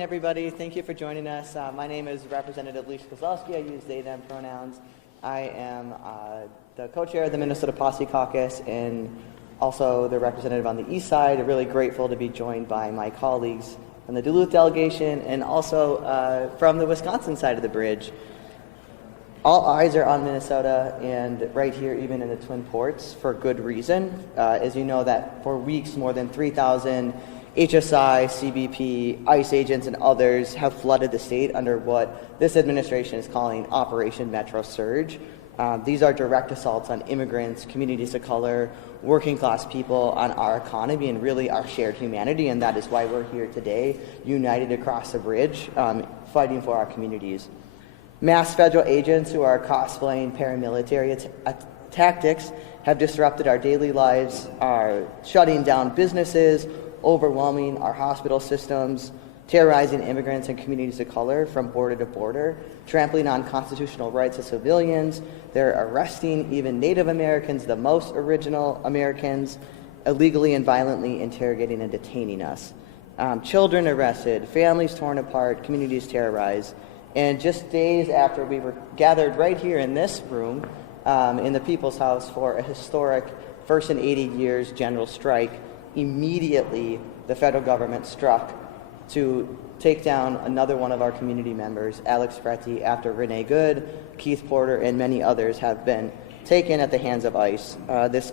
Everybody, thank you for joining us. My name is Representative Lisa Kozlowski. I use they, them pronouns. I am the co-chair of the Minnesota Posse Caucus and also the representative on the east side. I'm really grateful to be joined by my colleagues from the Duluth delegation and also from the Wisconsin side of the bridge. All eyes are on Minnesota and right here even in the Twin Ports for good reason. As you know that for weeks more than 3,000 HSI, CBP, ICE agents, and others have flooded the state under what this administration is calling Operation Metro Surge. These are direct assaults on immigrants, communities of color, working class people, on our economy, and really our shared humanity, and that is why we're here today, united across the bridge, fighting for our communities. Mass federal agents who are cosplaying paramilitary tactics have disrupted our daily lives, are shutting down businesses, overwhelming our hospital systems, terrorizing immigrants and communities of color from border to border, trampling on constitutional rights of civilians. They're arresting even Native Americans, the most original Americans, illegally and violently interrogating and detaining us. Children arrested, families torn apart, communities terrorized. And just days after we were gathered right here in this room, in the People's House for a historic first in 80 years general strike, immediately the federal government struck to take down another one of our community members, Alex Fretti, after Renee Good, Keith Porter, and many others have been taken at the hands of ICE. This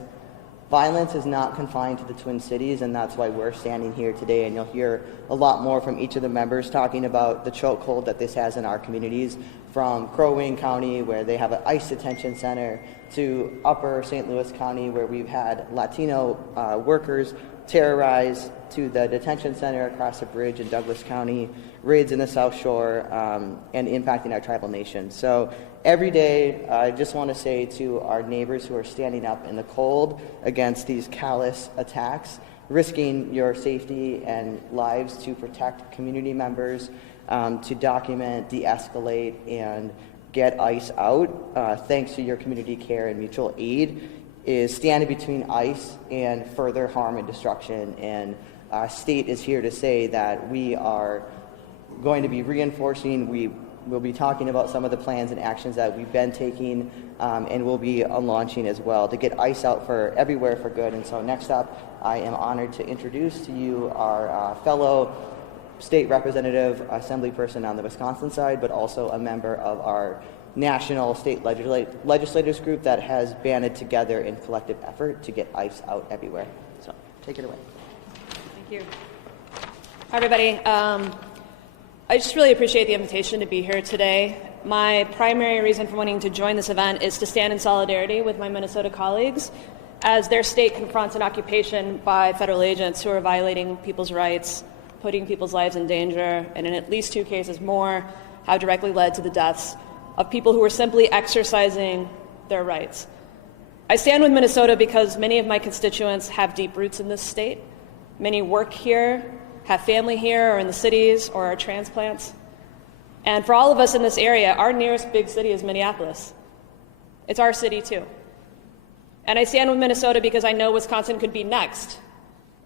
violence is not confined to the Twin Cities, and that's why we're standing here today, and you'll hear a lot more from each of the members talking about the chokehold that this has in our communities, from Crow Wing County, where they have an ICE detention center, to Upper St. Louis County, where we've had Latino workers terrorized, to the detention center across the bridge in Douglas County, raids in the South Shore, and impacting our tribal nations. So every day, I just want to say to our neighbors who are standing up in the cold against these callous attacks, risking your safety and lives to protect community members, to document, de-escalate, and get ICE out, thanks to your community care and mutual aid, is standing between ICE and further harm and destruction. And state is here to say that we are going to be reinforcing. We will be talking about some of the plans and actions that we've been taking, and we'll be launching as well to get ICE out for everywhere for good. And so next up, I am honored to introduce to you our fellow state representative, assembly person on the Wisconsin side, but also a member of our national state legislators group that has banded together in collective effort to get ICE out everywhere. So take it away. Thank you. Hi, everybody. I just really appreciate the invitation to be here today. My primary reason for wanting to join this event is to stand in solidarity with my Minnesota colleagues as their state confronts an occupation by federal agents who are violating people's rights, putting people's lives in danger, and in at least 2 cases more, have directly led to the deaths of people who are simply exercising their rights. I stand with Minnesota because many of my constituents have deep roots in this state. Many work here, have family here or in the cities, or are transplants. And for all of us in this area, our nearest big city is Minneapolis. It's our city too. And I stand with Minnesota because I know Wisconsin could be next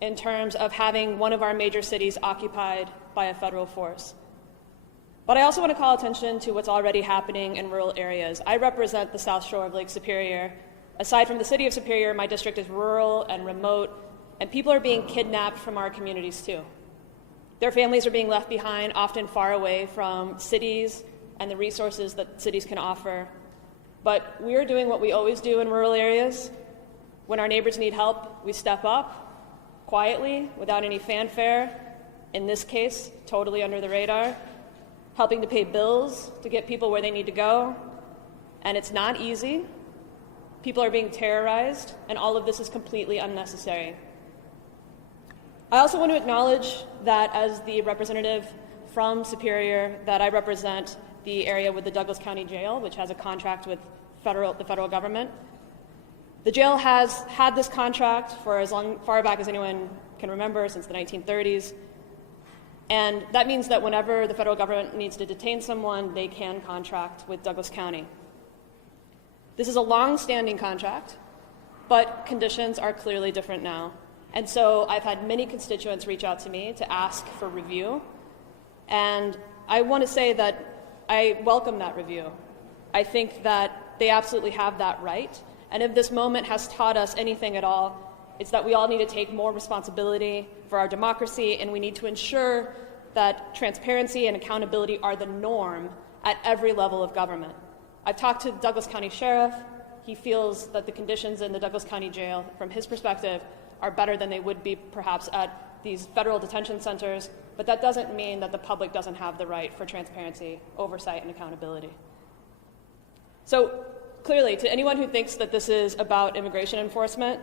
in terms of having one of our major cities occupied by a federal force. But I also want to call attention to what's already happening in rural areas. I represent the South Shore of Lake Superior. Aside from the city of Superior, my district is rural and remote, and people are being kidnapped from our communities too. Their families are being left behind, often far away from cities and the resources that cities can offer. But we are doing what we always do in rural areas. When our neighbors need help, we step up quietly, without any fanfare, in this case, totally under the radar, helping to pay bills to get people where they need to go. And it's not easy. People are being terrorized, and all of this is completely unnecessary. I also want to acknowledge that as the representative from Superior, that I represent the area with the Douglas County Jail, which has a contract with the federal government. The jail has had this contract for as far back as anyone can remember, since the 1930s. And that means that whenever the federal government needs to detain someone, they can contract with Douglas County. This is a long-standing contract, but conditions are clearly different now. And so I've had many constituents reach out to me to ask for review. And I want to say that I welcome that review. I think that they absolutely have that right. And if this moment has taught us anything at all, it's that we all need to take more responsibility for our democracy, and we need to ensure that transparency and accountability are the norm at every level of government. I've talked to the Douglas County Sheriff. He feels that the conditions in the Douglas County Jail, from his perspective, are better than they would be perhaps at these federal detention centers, but that doesn't mean that the public doesn't have the right for transparency, oversight, and accountability. So clearly, to anyone who thinks that this is about immigration enforcement,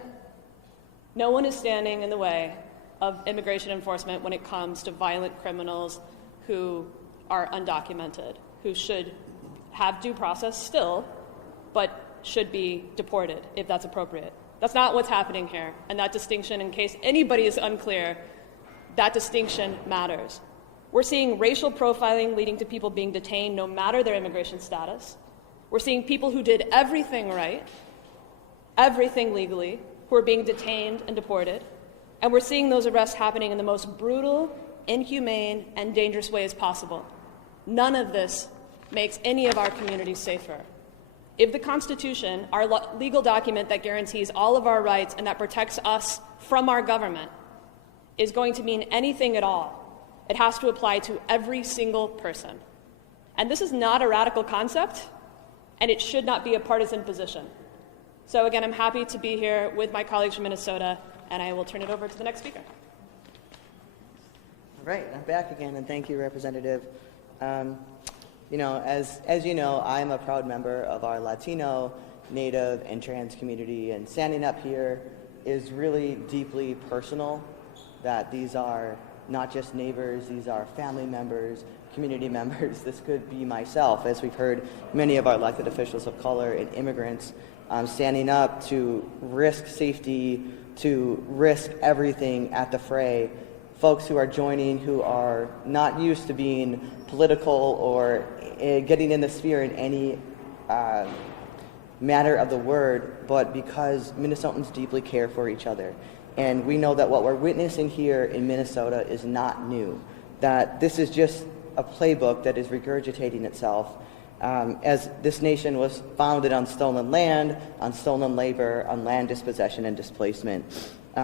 no one is standing in the way of immigration enforcement when it comes to violent criminals who are undocumented, who should have due process still, but should be deported if that's appropriate. That's not what's happening here, and that distinction, in case anybody is unclear, that distinction matters. We're seeing racial profiling leading to people being detained no matter their immigration status. We're seeing people who did everything right, everything legally, who are being detained and deported. And we're seeing those arrests happening in the most brutal, inhumane, and dangerous ways possible. None of this makes any of our communities safer. If the Constitution, our legal document that guarantees all of our rights and that protects us from our government, is going to mean anything at all, it has to apply to every single person. And this is not a radical concept, and it should not be a partisan position. So again, I'm happy to be here with my colleagues from Minnesota, and I will turn it over to the next speaker. All right, I'm back again, and thank you, Representative. As you know, I'm a proud member of our Latino, Native, and trans community, and standing up here is really deeply personal, that these are not just neighbors, these are family members, community members. This could be myself, as we've heard many of our elected officials of color and immigrants standing up to risk safety, to risk everything at the fray. Folks who are joining who are not used to being political or getting in the sphere in any matter of the word, but because Minnesotans deeply care for each other. And we know that what we're witnessing here in Minnesota is not new, that this is just a playbook that is regurgitating itself as this nation was founded on stolen land, on stolen labor, on land dispossession and displacement.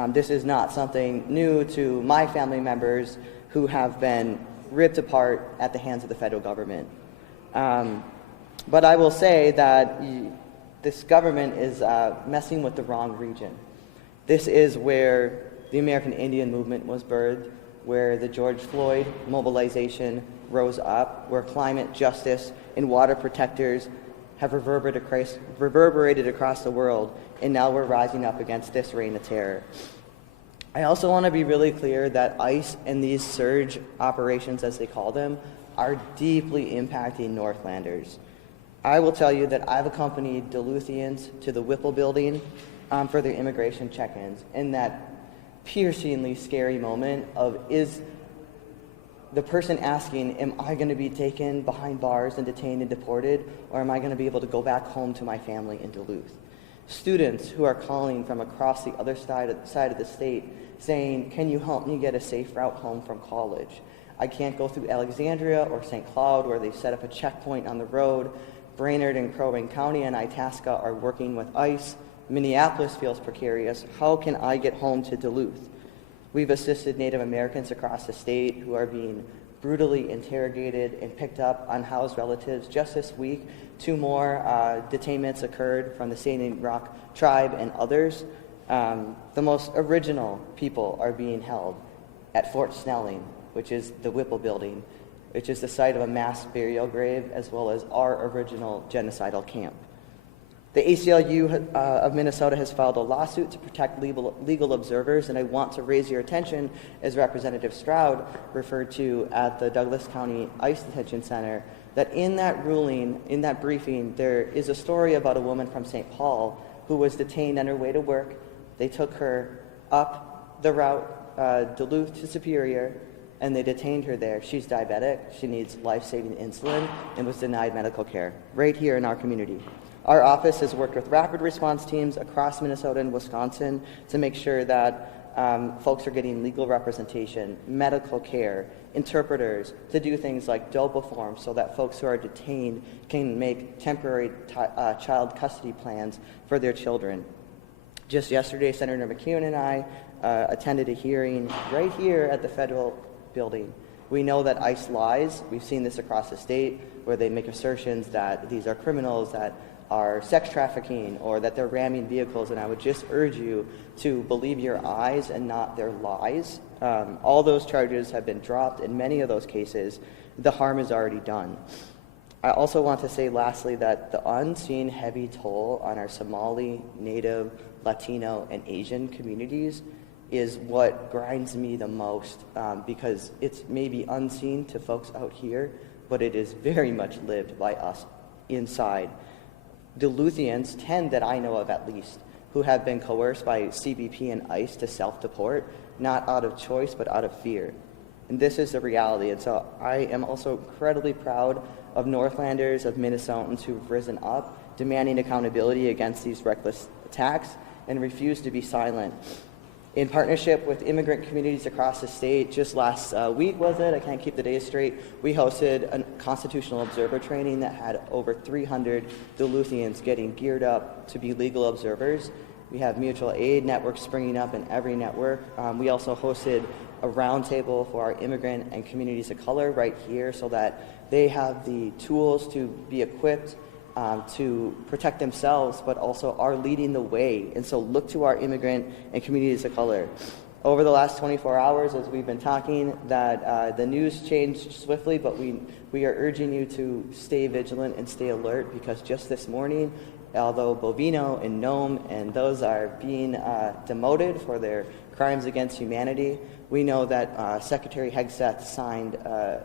This is not something new to my family members who have been ripped apart at the hands of the federal government. But I will say that this government is messing with the wrong region. This is where the American Indian movement was birthed, where the George Floyd mobilization rose up, where climate justice and water protectors have reverberated across the world, and now we're rising up against this reign of terror. I also want to be really clear that ICE and these surge operations, as they call them, are deeply impacting Northlanders. I will tell you that I've accompanied Duluthians to the Whipple building for their immigration check-ins, in that piercingly scary moment of, is the person asking, am I going to be taken behind bars and detained and deported, or am I going to be able to go back home to my family in Duluth? Students who are calling from across the other side of the state saying, can you help me get a safe route home from college? I can't go through Alexandria or St. Cloud, where they've set up a checkpoint on the road. Brainerd and Crow Wing County and Itasca are working with ICE. Minneapolis feels precarious. How can I get home to Duluth? We've assisted Native Americans across the state who are being brutally interrogated and picked up unhoused relatives. Just this week, 2 more detainments occurred from the Standing Rock tribe and others. The most original people are being held at Fort Snelling, which is the Whipple building, which is the site of a mass burial grave, as well as our original genocidal camp. The ACLU of Minnesota has filed a lawsuit to protect legal observers, and I want to raise your attention, as Representative Stroud referred to at the Douglas County ICE Detention Center, that in that ruling, in that briefing, there is a story about a woman from St. Paul who was detained on her way to work. They took her up the route, Duluth to Superior, and they detained her there. She's diabetic, she needs life-saving insulin, and was denied medical care right here in our community. Our office has worked with rapid response teams across Minnesota and Wisconsin to make sure that folks are getting legal representation, medical care, interpreters to do things like DOPA forms so that folks who are detained can make temporary child custody plans for their children. Just yesterday, Senator McKeon and I attended a hearing right here at the federal building. We know that ICE lies. We've seen this across the state where they make assertions that these are criminals that are sex trafficking or that they're ramming vehicles, and I would just urge you to believe your eyes and not their lies. All those charges have been dropped. In many of those cases, the harm is already done. I also want to say lastly that the unseen heavy toll on our Somali, Native, Latino, and Asian communities is what grinds me the most, because it's maybe unseen to folks out here, but it is very much lived by us inside. Duluthians, 10 that I know of at least, who have been coerced by CBP and ICE to self-deport, not out of choice, but out of fear. And this is the reality. And so I am also incredibly proud of Northlanders, of Minnesotans who've risen up, demanding accountability against these reckless attacks and refuse to be silent. In partnership with immigrant communities across the state, just last week was it? I can't keep the days straight. We hosted a constitutional observer training that had over 300 Duluthians getting geared up to be legal observers. We have mutual aid networks springing up in every network. We also hosted a roundtable for our immigrant and communities of color right here so that they have the tools to be equipped to protect themselves, but also are leading the way. And so look to our immigrant and communities of color. Over the last 24 hours, as we've been talking, that the news changed swiftly, but we are urging you to stay vigilant and stay alert, because just this morning, although Bovino and Nome and those are being demoted for their crimes against humanity, we know that Secretary Hegseth signed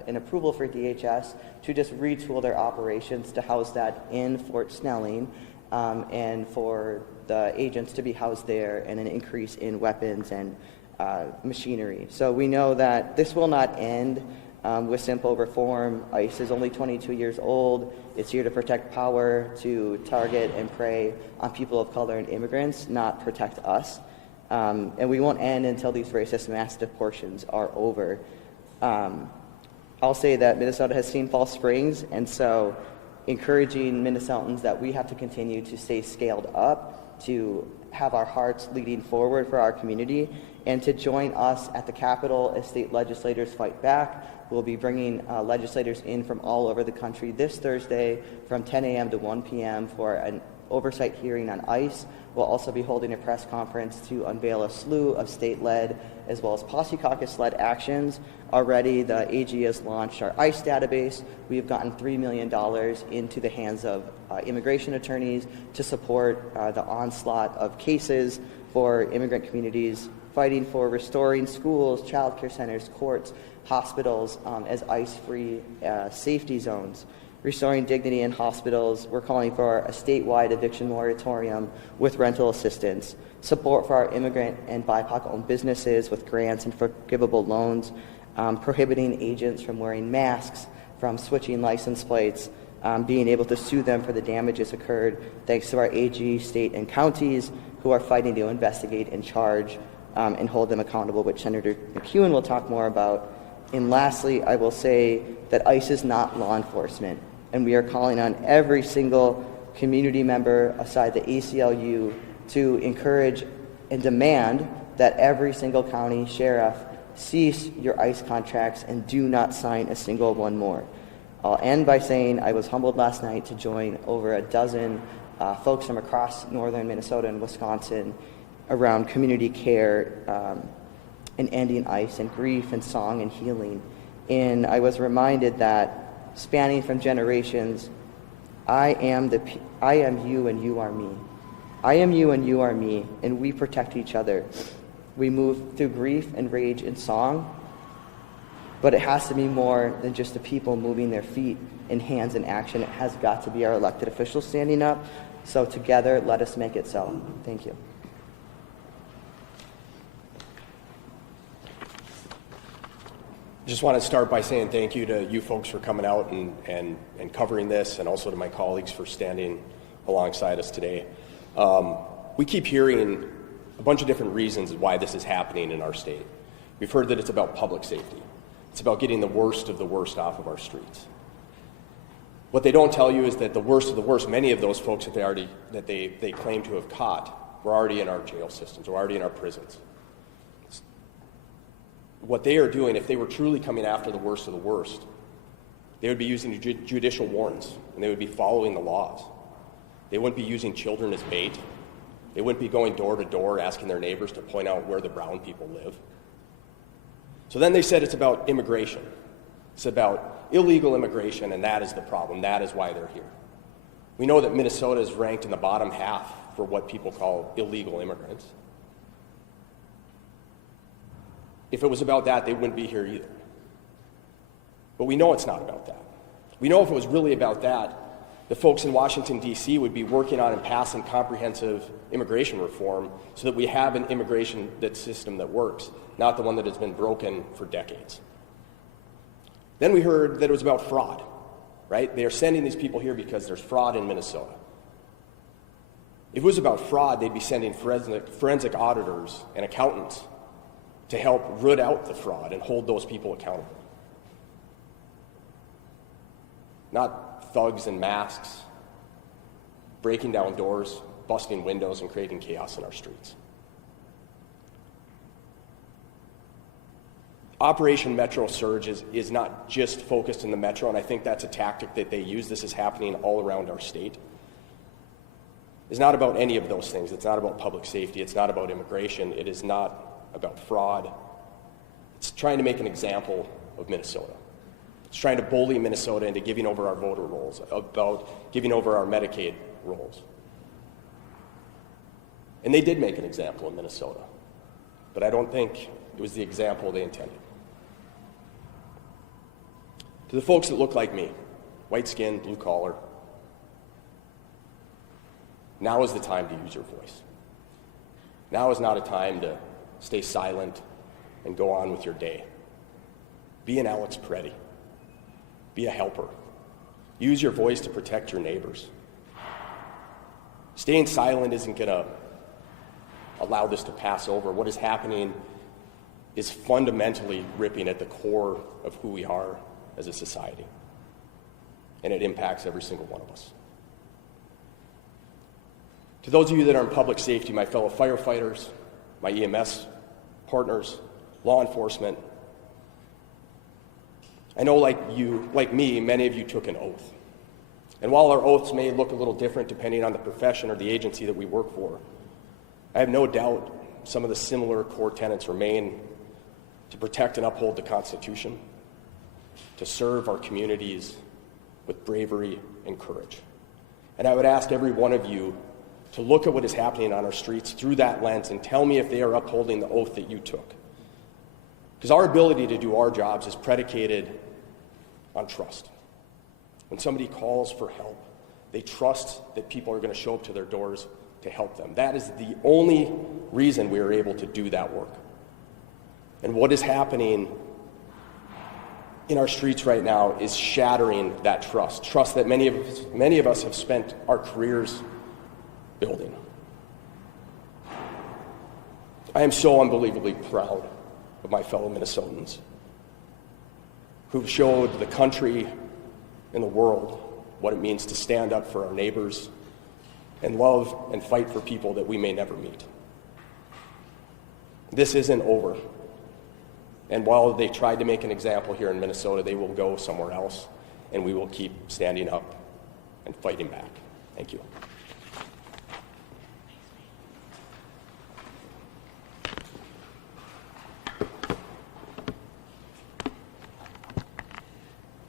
an approval for DHS to just retool their operations to house that in Fort Snelling, and for the agents to be housed there, and an increase in weapons and machinery. So we know that this will not end with simple reform. ICE is only 22 years old. It's here to protect power, to target and prey on people of color and immigrants, not protect us. And we won't end until these racist mass deportations are over. I'll say that Minnesota has seen false springs, and so encouraging Minnesotans that we have to continue to stay scaled up, to have our hearts leading forward for our community, and to join us at the Capitol as state legislators fight back. We'll be bringing legislators in from all over the country this Thursday from 10 a.m. to 1 p.m. for an oversight hearing on ICE. We'll also be holding a press conference to unveil a slew of state-led as well as Posse Caucus-led actions. Already, the AG has launched our ICE database. We have gotten $3 million into the hands of immigration attorneys to support the onslaught of cases for immigrant communities, fighting for restoring schools, child care centers, courts, hospitals as ICE-free safety zones. Restoring dignity in hospitals. We're calling for a statewide eviction moratorium with rental assistance, support for our immigrant and BIPOC-owned businesses with grants and forgivable loans, prohibiting agents from wearing masks, from switching license plates, being able to sue them for the damages occurred, thanks to our AG, state, and counties who are fighting to investigate and charge and hold them accountable, which Senator McKeon will talk more about. And lastly, I will say that ICE is not law enforcement, and we are calling on every single community member aside the ACLU to encourage and demand that every single county sheriff cease your ICE contracts and do not sign a single one more. I'll end by saying I was humbled last night to join over a dozen folks from across northern Minnesota and Wisconsin around community care and ending ICE and grief and song and healing. And I was reminded that spanning from generations, I am you and you are me. I am you and you are me, and we protect each other. We move through grief and rage in song, but it has to be more than just the people moving their feet and hands in action. It has got to be our elected officials standing up. So together, let us make it so. Thank you. Just want to start by saying thank you to you folks for coming out and covering this, and also to my colleagues for standing alongside us today. We keep hearing a bunch of different reasons why this is happening in our state. We've heard that it's about public safety. It's about getting the worst of the worst off of our streets. What they don't tell you is that the worst of the worst, many of those folks that they claim to have caught were already in our jail systems, were already in our prisons. What they are doing, if they were truly coming after the worst of the worst, they would be using judicial warrants, and they would be following the laws. They wouldn't be using children as bait. They wouldn't be going door to door asking their neighbors to point out where the brown people live. So then they said it's about immigration. It's about illegal immigration, and that is the problem. That is why they're here. We know that Minnesota is ranked in the bottom half for what people call illegal immigrants. If it was about that, they wouldn't be here either. But we know it's not about that. We know if it was really about that, the folks in Washington, D.C. would be working on and passing comprehensive immigration reform so that we have an immigration system that works, not the one that has been broken for decades. Then we heard that it was about fraud, right? They are sending these people here because there's fraud in Minnesota. If it was about fraud, they'd be sending forensic auditors and accountants to help root out the fraud and hold those people accountable. Not thugs in masks, breaking down doors, busting windows, and creating chaos in our streets. Operation Metro Surge is not just focused in the Metro, and I think that's a tactic that they use. This is happening all around our state. It's not about any of those things. It's not about public safety. It's not about immigration. It is not about fraud. It's trying to make an example of Minnesota. It's trying to bully Minnesota into giving over our voter rolls, about giving over our Medicaid rolls. And they did make an example in Minnesota, but I don't think it was the example they intended. To the folks that look like me, white skin, blue collar, now is the time to use your voice. Now is not a time to stay silent and go on with your day. Be an Alex Peretti. Be a helper. Use your voice to protect your neighbors. Staying silent isn't going to allow this to pass over. What is happening is fundamentally ripping at the core of who we are as a society. And it impacts every single one of us. To those of you that are in public safety, my fellow firefighters, my EMS partners, law enforcement, I know like me, many of you took an oath. And while our oaths may look a little different depending on the profession or the agency that we work for, I have no doubt some of the similar core tenets remain: to protect and uphold the Constitution, to serve our communities with bravery and courage. And I would ask every one of you to look at what is happening on our streets through that lens and tell me if they are upholding the oath that you took. Because our ability to do our jobs is predicated on trust. When somebody calls for help, they trust that people are going to show up to their doors to help them. That is the only reason we are able to do that work. And what is happening in our streets right now is shattering that trust that many of us have spent our careers building. I am so unbelievably proud of my fellow Minnesotans who've showed the country and the world what it means to stand up for our neighbors and love and fight for people that we may never meet. This isn't over. And while they tried to make an example here in Minnesota, they will go somewhere else, and we will keep standing up and fighting back. Thank you.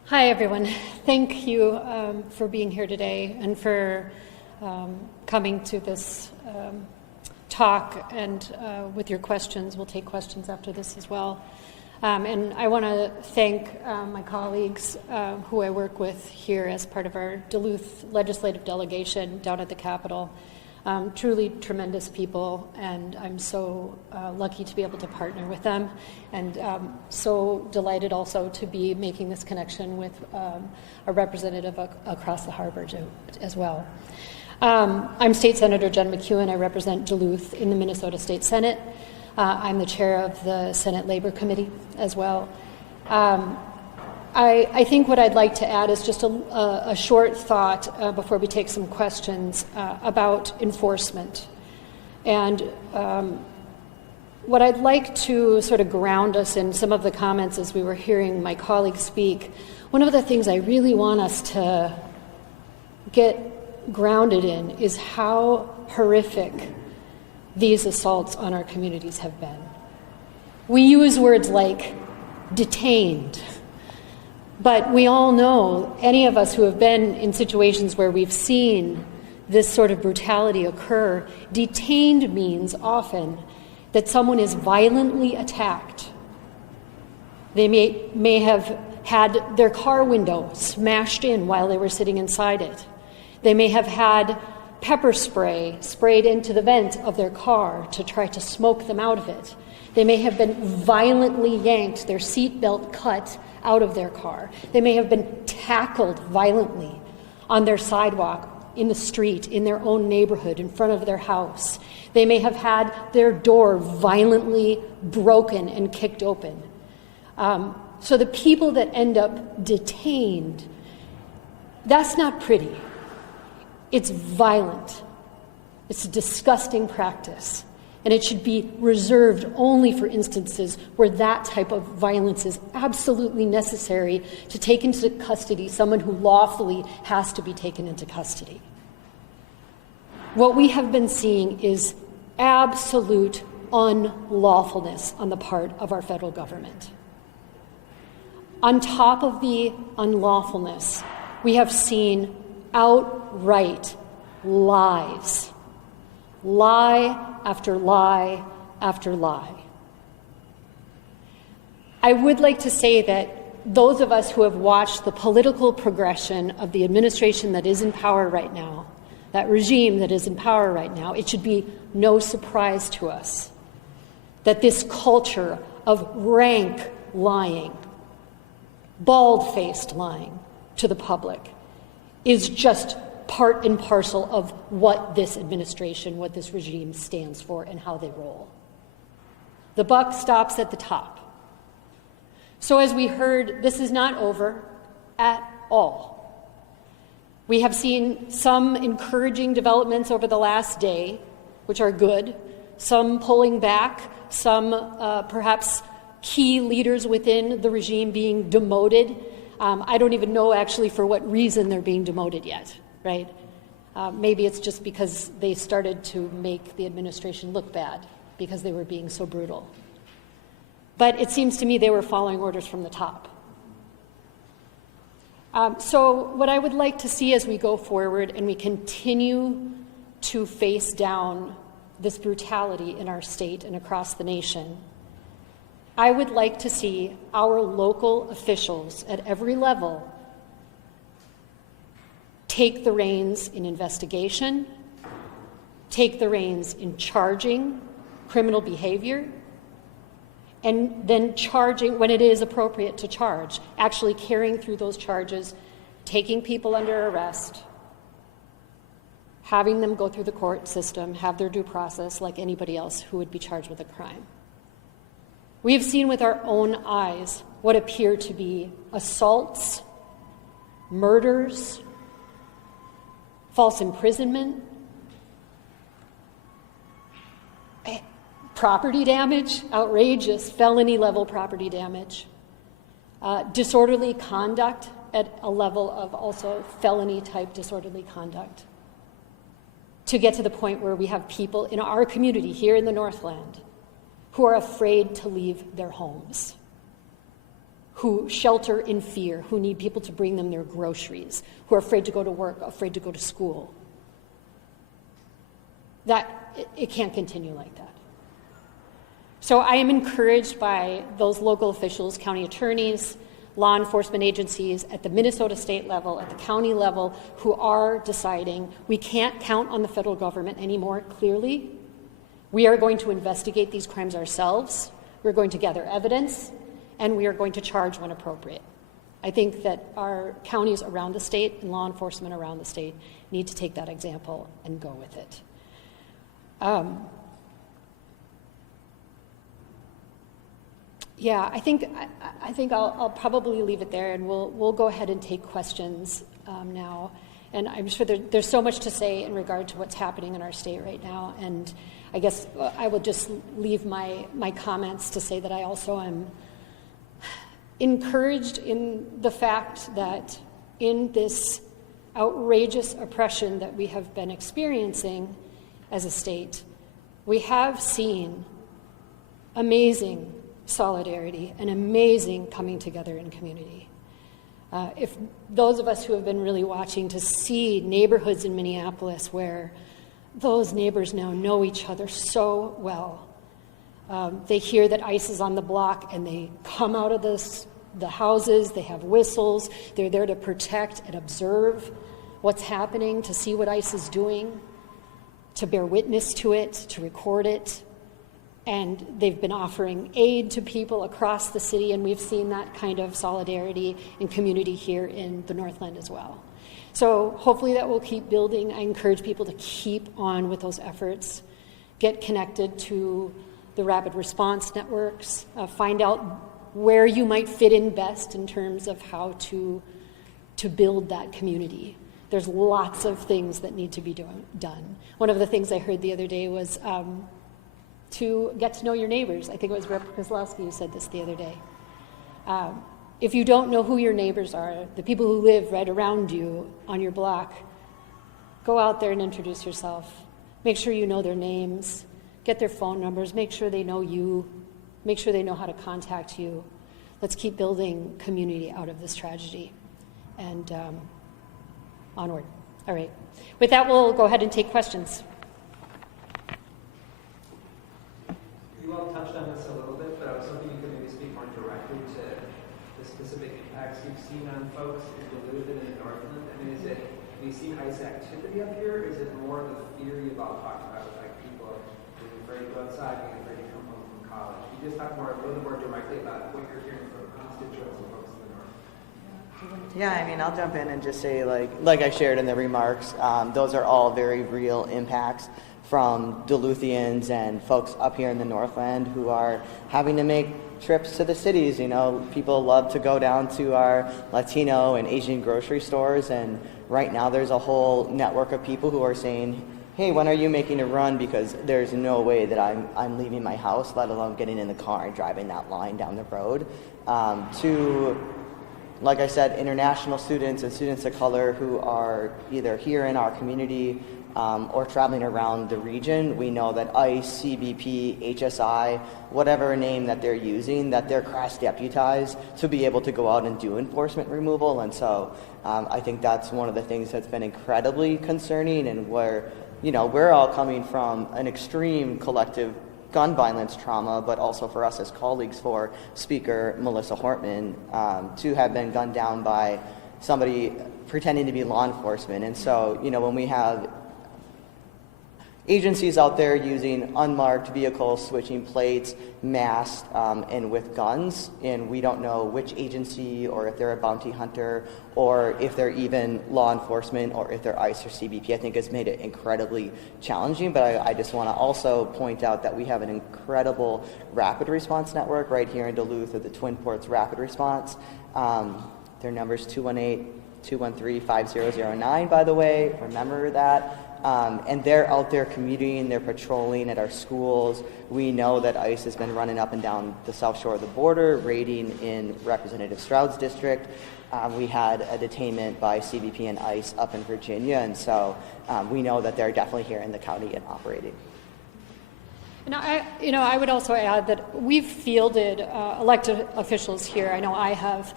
Hi, everyone. Thank you for being here today and for coming to this talk, and with your questions. We'll take questions after this as well. And I want to thank my colleagues who I work with here as part of our Duluth legislative delegation down at the Capitol. Truly tremendous people, and I'm so lucky to be able to partner with them, and so delighted also to be making this connection with a representative across the harbor as well. I'm State Senator Jen McEwen. I represent Duluth in the Minnesota State Senate. I'm the chair of the Senate Labor Committee as well. I think what I'd like to add is just a short thought before we take some questions about enforcement. And what I'd like to sort of ground us in some of the comments as we were hearing my colleagues speak, one of the things I really want us to get grounded in is how horrific these assaults on our communities have been. We use words like detained, but we all know, any of us who have been in situations where we've seen this sort of brutality occur, detained means often that someone is violently attacked. They may have had their car window smashed in while they were sitting inside it. They may have had pepper spray sprayed into the vent of their car to try to smoke them out of it. They may have been violently yanked, their seatbelt cut out of their car. They may have been tackled violently on their sidewalk, in the street, in their own neighborhood, in front of their house. They may have had their door violently broken and kicked open. So the people that end up detained, that's not pretty. It's violent. It's a disgusting practice. And it should be reserved only for instances where that type of violence is absolutely necessary to take into custody someone who lawfully has to be taken into custody. What we have been seeing is absolute unlawfulness on the part of our federal government. On top of the unlawfulness, we have seen outright lies. Lie after lie after lie. I would like to say that those of us who have watched the political progression of the administration that is in power right now, that regime that is in power right now, it should be no surprise to us that this culture of rank lying, bald-faced lying to the public is just part and parcel of what this administration, what this regime stands for and how they roll. The buck stops at the top. So as we heard, this is not over at all. We have seen some encouraging developments over the last day, which are good, some pulling back, some perhaps key leaders within the regime being demoted. I don't even know actually for what reason they're being demoted yet. Right? Maybe it's just because they started to make the administration look bad because they were being so brutal. But it seems to me they were following orders from the top. So what I would like to see as we go forward and we continue to face down this brutality in our state and across the nation, I would like to see our local officials at every level take the reins in investigation, take the reins in charging criminal behavior, and then charging when it is appropriate to charge, actually carrying through those charges, taking people under arrest, having them go through the court system, have their due process like anybody else who would be charged with a crime. We have seen with our own eyes what appear to be assaults, murders, false imprisonment, property damage, outrageous felony-level property damage, disorderly conduct at a level of also felony-type disorderly conduct, to get to the point where we have people in our community here in the Northland who are afraid to leave their homes, who shelter in fear, who need people to bring them their groceries, who are afraid to go to work, afraid to go to school. It can't continue like that. So I am encouraged by those local officials, county attorneys, law enforcement agencies at the Minnesota state level, at the county level, who are deciding we can't count on the federal government anymore, clearly. We are going to investigate these crimes ourselves. We're going to gather evidence, and we are going to charge when appropriate. I think that our counties around the state and law enforcement around the state need to take that example and go with it. Yeah, I think I'll probably leave it there, and we'll go ahead and take questions now. And I'm sure there's so much to say in regard to what's happening in our state right now. And I guess I will just leave my comments to say that I also am encouraged in the fact that in this outrageous oppression that we have been experiencing as a state, we have seen amazing solidarity and amazing coming together in community. If those of us who have been really watching to see neighborhoods in Minneapolis where those neighbors now know each other so well, they hear that ICE is on the block and they come out of the houses, they have whistles, they're there to protect and observe what's happening, to see what ICE is doing, to bear witness to it, to record it. And they've been offering aid to people across the city, and we've seen that kind of solidarity and community here in the Northland as well. So hopefully that will keep building. I encourage people to keep on with those efforts, get connected to the rapid response networks, find out where you might fit in best in terms of how to build that community. There's lots of things that need to be done. One of the things I heard the other day was to get to know your neighbors. I think it was Rep. Kozlowski who said this the other day. If you don't know who your neighbors are, the people who live right around you on your block, go out there and introduce yourself. Make sure you know their names, get their phone numbers, make sure they know you, make sure they know how to contact you. Let's keep building community out of this tragedy. And onward. All right. With that, we'll go ahead and take questions. You all touched on this a little bit, but I was hoping you could maybe speak more directly to the specific impacts you've seen on folks in Duluth and in Northland. I mean, have you seen ICE activity up here, or is it more of the theory you've all talked about, like people being afraid to go outside, being afraid to come home from college? Can you just talk a little more directly about what you're hearing from constituents and folks in the North? Yeah, I mean, I'll jump in and just say, like I shared in the remarks, those are all very real impacts from Duluthians and folks up here in the Northland who are having to make trips to the cities. You know, people love to go down to our Latino and Asian grocery stores, and right now there's a whole network of people who are saying, hey, when are you making a run? Because there's no way that I'm leaving my house, let alone getting in the car and driving that line down the road. To, like I said, international students and students of color who are either here in our community or traveling around the region. We know that ICE, CBP, HSI, whatever name that they're using, that they're cross-deputized to be able to go out and do enforcement removal. And so I think that's one of the things that's been incredibly concerning, and where, you know, we're all coming from an extreme collective gun violence trauma, but also for us as colleagues, for Speaker Melissa Hortman to have been gunned down by somebody pretending to be law enforcement. And so, you know, when we have agencies out there using unmarked vehicles, switching plates, masked, and with guns, and we don't know which agency, or if they're a bounty hunter, or if they're even law enforcement, or if they're ICE or CBP, I think has made it incredibly challenging. But I just want to also point out that we have an incredible rapid response network right here in Duluth at the Twin Ports Rapid Response. Their number's 218-213-5009, by the way, remember that. And they're out there commuting, they're patrolling at our schools. We know that ICE has been running up and down the south shore of the border, raiding in Representative Stroud's district. We had a detainment by CBP and ICE up in Virginia, and so we know that they're definitely here in the county and operating. And I would also add that we've fielded elected officials here. I know I have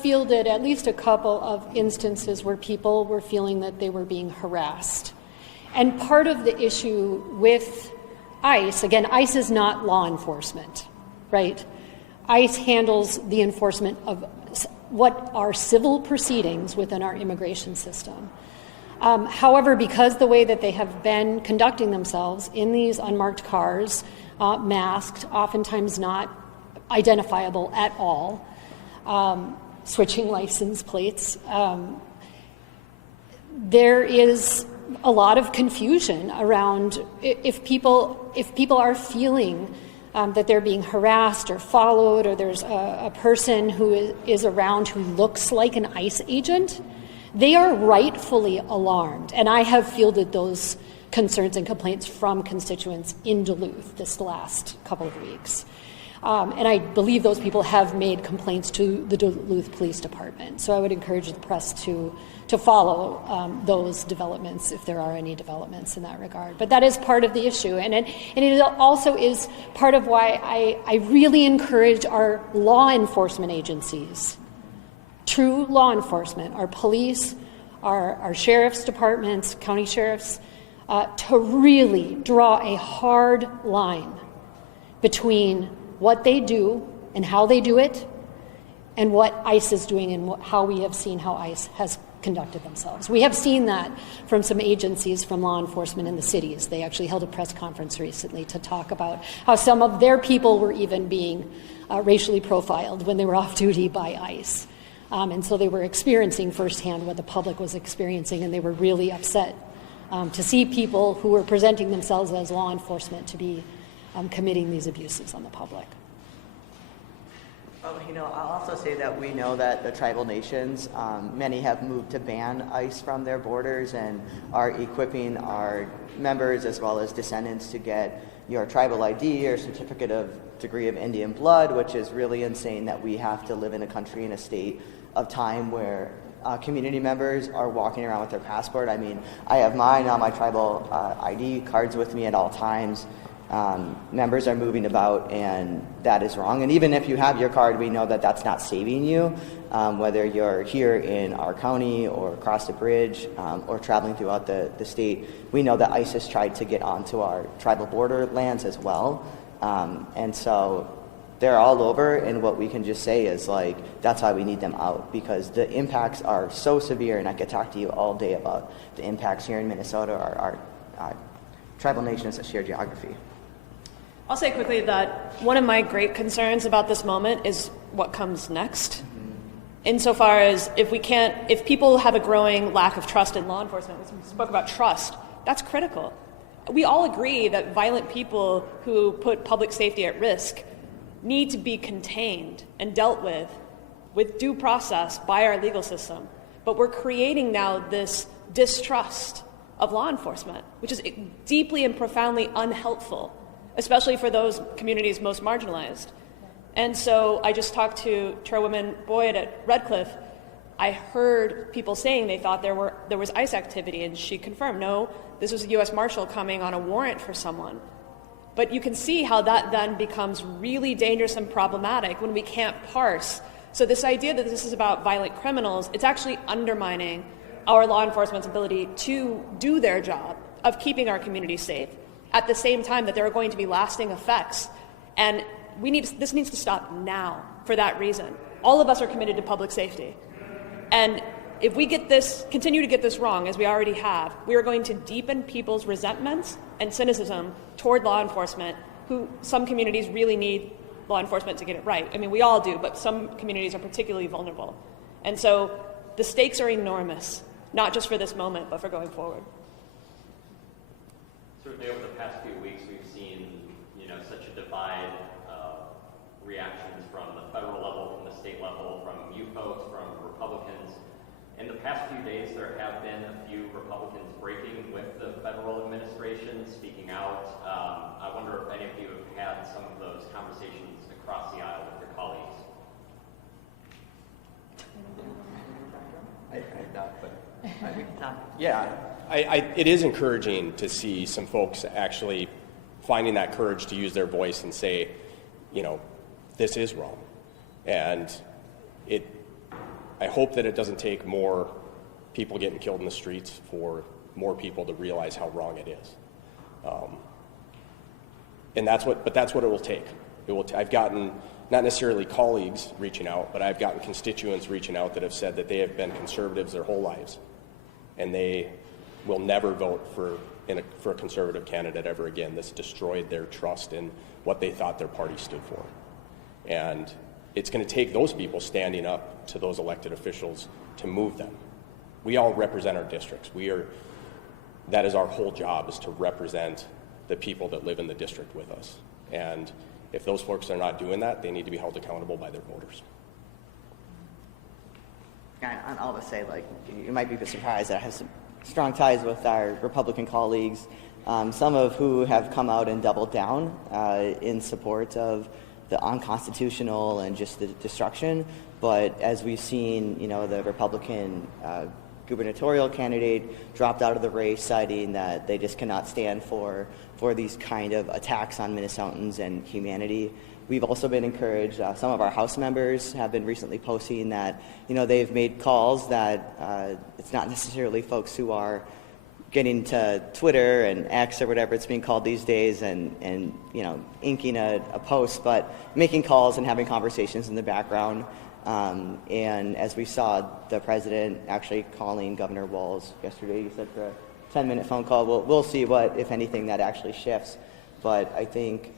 fielded at least a couple of instances where people were feeling that they were being harassed. And part of the issue with ICE, again, ICE is not law enforcement, right? ICE handles the enforcement of what are civil proceedings within our immigration system. However, because the way that they have been conducting themselves in these unmarked cars, masked, oftentimes not identifiable at all, switching license plates. There is a lot of confusion around if people are feeling that they're being harassed or followed, or there's a person who is around who looks like an ICE agent, they are rightfully alarmed. And I have fielded those concerns and complaints from constituents in Duluth this last couple of weeks. And I believe those people have made complaints to the Duluth Police Department. So I would encourage the press to follow those developments if there are any developments in that regard. But that is part of the issue. And it also is part of why I really encourage our law enforcement agencies, true law enforcement, our police, our sheriff's departments, county sheriffs, to really draw a hard line between what they do and how they do it and what ICE is doing and how we have seen how ICE has conducted themselves. We have seen that from some agencies from law enforcement in the cities. They actually held a press conference recently to talk about how some of their people were even being racially profiled when they were off duty by ICE. And so they were experiencing firsthand what the public was experiencing, and they were really upset to see people who were presenting themselves as law enforcement to be committing these abuses on the public. I'll also say that we know that the tribal nations, many have moved to ban ICE from their borders and are equipping our members as well as descendants to get your tribal ID or certificate of degree of Indian blood, which is really insane that we have to live in a country in a state of time where community members are walking around with their passport. I mean, I have mine on my tribal ID cards with me at all times. Members are moving about, and that is wrong. And even if you have your card, we know that that's not saving you, whether you're here in our county or across the bridge or traveling throughout the state. We know that ISIS tried to get onto our tribal borderlands as well. And so they're all over, and what we can just say is, like, that's why we need them out, because the impacts are so severe, and I could talk to you all day about the impacts here in Minnesota, our tribal nations that share geography. I'll say quickly that one of my great concerns about this moment is what comes next. Insofar as if people have a growing lack of trust in law enforcement, we spoke about trust, that's critical. We all agree that violent people who put public safety at risk need to be contained and dealt with due process by our legal system. But we're creating now this distrust of law enforcement, which is deeply and profoundly unhelpful, especially for those communities most marginalized. And so I just talked to Chairwoman Boyd at Redcliffe. I heard people saying they thought there was ICE activity, and she confirmed, no, this was a U.S. Marshal coming on a warrant for someone. But you can see how that then becomes really dangerous and problematic when we can't parse. So this idea that this is about violent criminals, it's actually undermining our law enforcement's ability to do their job of keeping our communities safe, at the same time that there are going to be lasting effects. And this needs to stop now for that reason. All of us are committed to public safety. And if we continue to get this wrong, as we already have, we are going to deepen people's resentments and cynicism toward law enforcement, who some communities really need law enforcement to get it right. I mean, we all do, but some communities are particularly vulnerable. And so the stakes are enormous, not just for this moment, but for going forward. Certainly over the past few weeks, we've seen, such a divide reactions from the federal level, from the state level, from you folks, from Republicans. In the past few days, there have been a few Republicans breaking with the federal administration, speaking out. I wonder if any of you have had some of those conversations across the aisle with your colleagues. It is encouraging to see some folks actually finding that courage to use their voice and say, this is wrong. And I hope that it doesn't take more people getting killed in the streets for more people to realize how wrong it is. But that's what it will take. I've gotten, not necessarily colleagues reaching out, but I've gotten constituents reaching out that have said that they have been conservatives their whole lives, and they will never vote for a conservative candidate ever again. This destroyed their trust in what they thought their party stood for. And it's going to take those people standing up to those elected officials to move them. We all represent our districts. That is our whole job, is to represent the people that live in the district with us. And if those folks are not doing that, they need to be held accountable by their voters. And I'll just say, like, you might be a bit surprised that I have some strong ties with our Republican colleagues, some of who have come out and doubled down in support of the unconstitutional and just the destruction. But as we've seen, the Republican gubernatorial candidate dropped out of the race, citing that they just cannot stand for these kind of attacks on Minnesotans and humanity. We've also been encouraged, some of our House members have been recently posting that, they've made calls that it's not necessarily folks who are getting to Twitter and X or whatever it's being called these days and inking a post, but making calls and having conversations in the background. And as we saw the president actually calling Governor Walz yesterday, he said for a 10-minute phone call, we'll see what, if anything, that actually shifts. But I think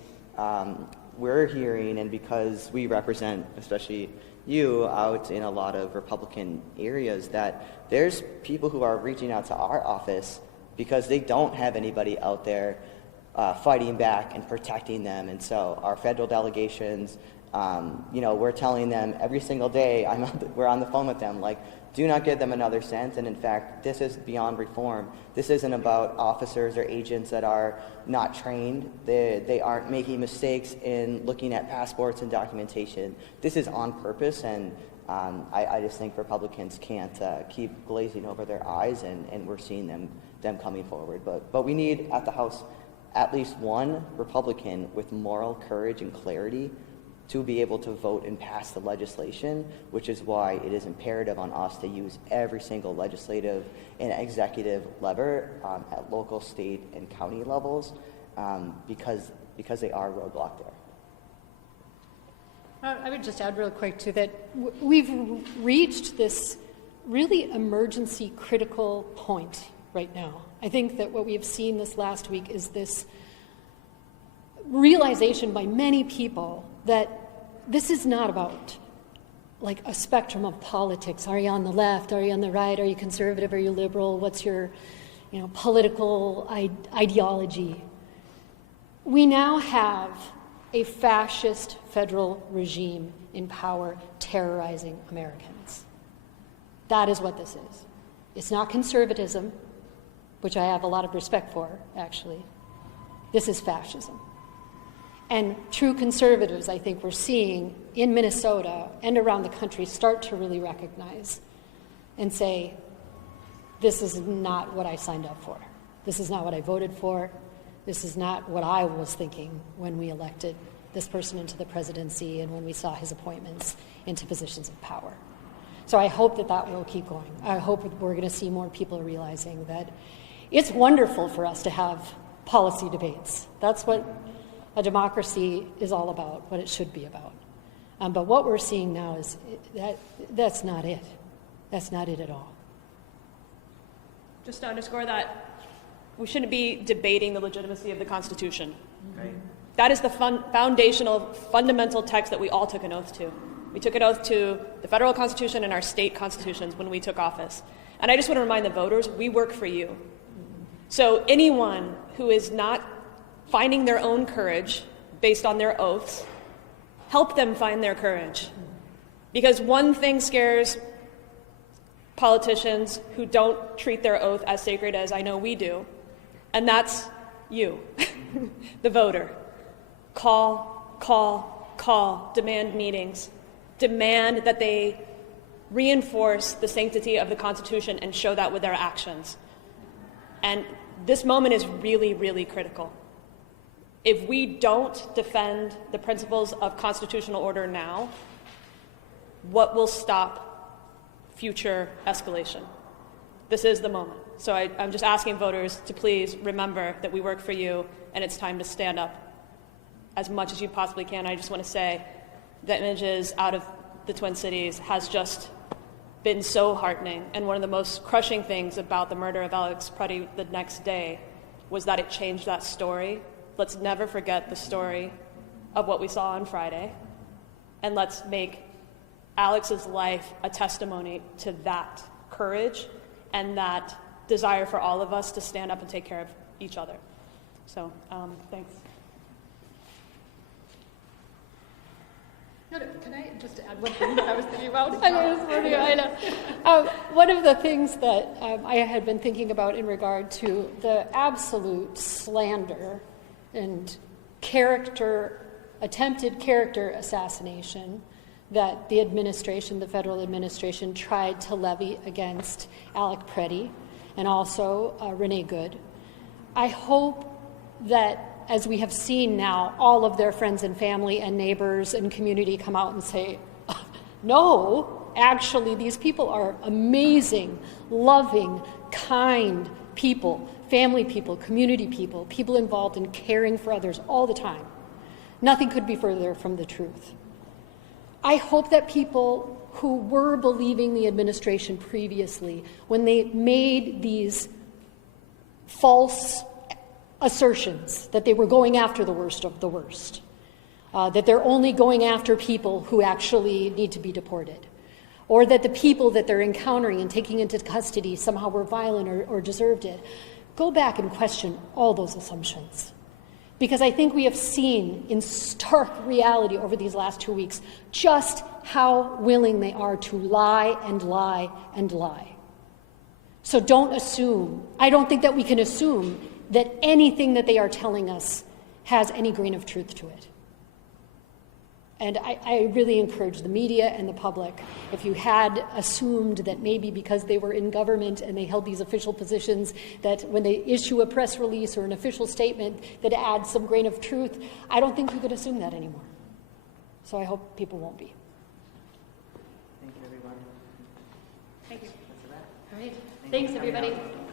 we're hearing, and because we represent, especially you, out in a lot of Republican areas, that there's people who are reaching out to our office because they don't have anybody out there fighting back and protecting them. And so our federal delegations, we're telling them every single day, we're on the phone with them, like, do not give them another cent. And in fact, this is beyond reform. This isn't about officers or agents that are not trained. They aren't making mistakes in looking at passports and documentation. This is on purpose, and I just think Republicans can't keep glazing over their eyes, and we're seeing them coming forward. But we need at the House at least one Republican with moral courage and clarity to be able to vote and pass the legislation, which is why it is imperative on us to use every single legislative and executive lever at local, state, and county levels, because they are roadblocked there. I would just add real quick to that, we've reached this really emergency critical point right now. I think that what we have seen this last week is this realization by many people that this is not about like a spectrum of politics. Are you on the left? Are you on the right? Are you conservative? Are you liberal? What's your political ideology? We now have a fascist federal regime in power terrorizing Americans. That is what this is. It's not conservatism, which I have a lot of respect for, actually. This is fascism. And true conservatives, I think we're seeing in Minnesota and around the country, start to really recognize and say, this is not what I signed up for. This is not what I voted for. This is not what I was thinking when we elected this person into the presidency and when we saw his appointments into positions of power. So I hope that will keep going. I hope we're going to see more people realizing that it's wonderful for us to have policy debates. That's what a democracy is all about, what it should be about. But what we're seeing now is that's not it. That's not it at all. Just to underscore that, we shouldn't be debating the legitimacy of the Constitution. Right. That is the fundamental text that we all took an oath to. We took an oath to the federal Constitution and our state constitutions when we took office. And I just want to remind the voters, we work for you. So anyone who is not finding their own courage based on their oaths, help them find their courage. Because one thing scares politicians who don't treat their oath as sacred as I know we do, and that's you, the voter. Call, call, call, demand meetings, demand that they reinforce the sanctity of the Constitution and show that with their actions. And this moment is really, really critical. If we don't defend the principles of constitutional order now, what will stop future escalation? This is the moment. So I'm just asking voters to please remember that we work for you, and it's time to stand up as much as you possibly can. I just want to say that images out of the Twin Cities has just been so heartening, and one of the most crushing things about the murder of Alex Pruddy the next day was that it changed that story. Let's never forget the story of what we saw on Friday. and let's make Alex's life a testimony to that courage and that desire for all of us to stand up and take care of each other. So, thanks. Can I just add one thing that I was thinking about? I know. One of the things that I had been thinking about in regard to the absolute slander and attempted character assassination that the administration, the federal administration, tried to levy against Alec Preddy and also Renee Good. I hope that, as we have seen now, all of their friends and family and neighbors and community come out and say, no, actually, these people are amazing, loving, kind people, family people, community people, people involved in caring for others all the time. Nothing could be further from the truth. I hope that people who were believing the administration previously, when they made these false assertions that they were going after the worst of the worst, that they're only going after people who actually need to be deported, or that the people that they're encountering and taking into custody somehow were violent or deserved it, go back and question all those assumptions. Because I think we have seen in stark reality over these last 2 weeks just how willing they are to lie and lie and lie. So don't assume, I don't think that we can assume that anything that they are telling us has any grain of truth to it. And I really encourage the media and the public, if you had assumed that maybe because they were in government and they held these official positions, that when they issue a press release or an official statement that adds some grain of truth, I don't think you could assume that anymore. So I hope people won't be. Thank you, everyone. Thank you. That's a wrap. All right. Thank you Thanks, for coming everybody. out.